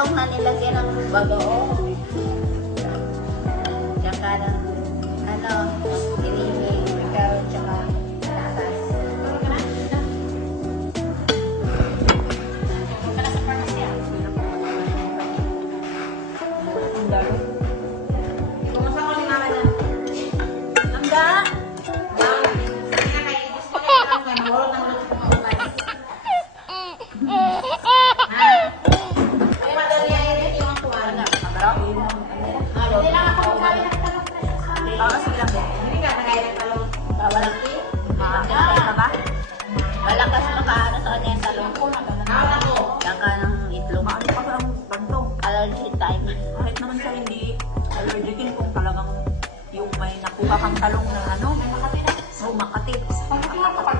talong na nilagyan ng bagoong. Tsaka ng, iniling, carrot, tsaka patatas. Punta na sa pharmacy ah. Ang dalo. Ipumasa ko ni mama na. Amda! Malakas makaano sa kanya yung talong. Tsaka ng itlog. Ano pa ang bantong? Allergy time. Kahit naman sa hindi allergicin kung talagang yung may nakuha kang talong na ano, Makati.